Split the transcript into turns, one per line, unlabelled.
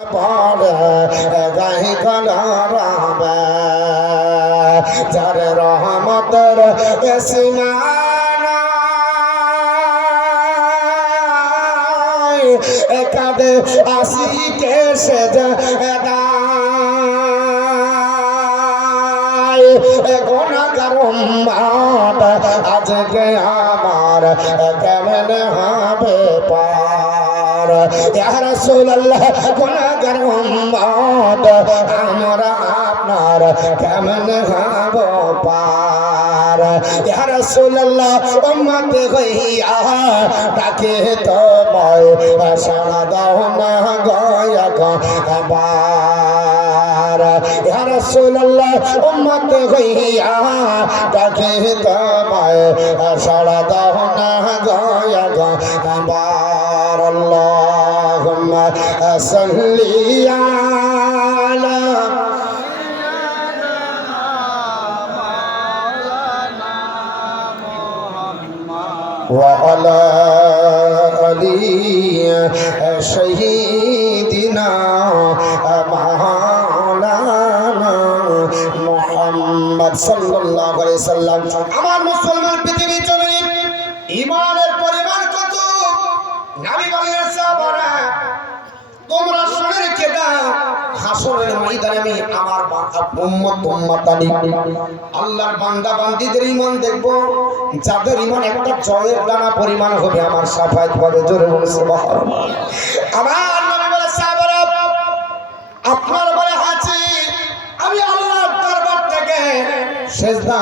পড়ে গাহি কলরবে যার রহমতের সীমানা। কাদে আসি কে সে উম্মাদ আজকে আমার কেমন হবে পার? ইয়া রাসূলুল্লাহ গুণাগার উম্মাদ আমরা আপনার কেমন হব পার? ইয়া রাসূলুল্লাহ, উম্মত হইয়া ডাকে তোমায় সারা দাও না গয়া আবার ইয়া রাসূলুল্লাহ, উম্মত হইয়া ডাকে তোমায় সারা দাও না গয়া আবার আল্লাহুম্মা সাল্লি আলা وعلى آل سيدنا مولانا محمد صلى الله عليه وسلم আমার মুসলমান পৃথিবী জমিনে ইমানের পরিমাণ কত নবী বললেন সাহাবারা তোমরা শুনে রেখে দাও হাসরের ময়দানে আমি আমার উম্মত উম্মতানি আল্লাহর বান্দা বান্দীদের ইমান দেখব। যাদের ইমান একটা জয়ের দানা পরিমাণ হবে, আমার সাফায়াত পরে জোরে বলে সুবহানাল্লাহ। আমার নবী বলে, সাহাবারা, আপনার বলে হাঁচি আমি আল্লাহর দরবার থেকে সেজদা